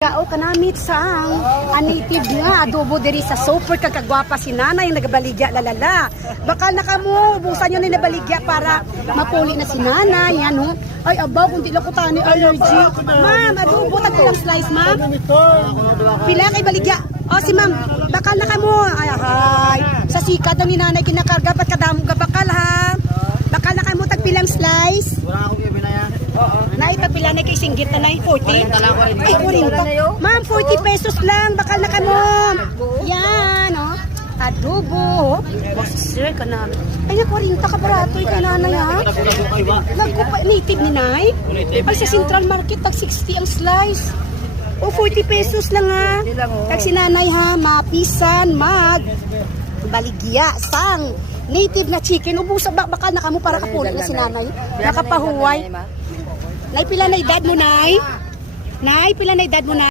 Kao kanamit sang native nga adobo diri sa super kakagwapa si nanay nagabaligya lalala. Bakal na kamo ubusan nyo na nabaligya para mapuli na si nanay yan ho. Ay abaw kung di lang ko tani allergy. Ma'am, adobo taglang slice ma'am. Pila kay baligya. O si ma'am, bakal na kamo. Ay sa sikat daw ni nanay kinakarga pat kadamo ga bakal ha. Bakal na kamo tagpilang slice. Wala akong ibinaya. Nay, pagpila na kay singgit na nay, 40. Ay, 40. Ma'am, 40 pesos lang. Bakal na ka mo. Yan, oh. Adobo. Sir, ka na. Ay, na 40 ka barato. Kay nanay, ha? Nagko pa, native ni nay? Ay, sa Central Market, tag 60 ang slice. O, 40 pesos lang, ha? Tag si nanay, ha? Mapisan, baligya, sang. Native na chicken. Ubusa, bakal na ka mo para kapulit na si nanay. Nakapahuway. Nay, pila na edad mo, nay? Nay, pila na edad mo, nay?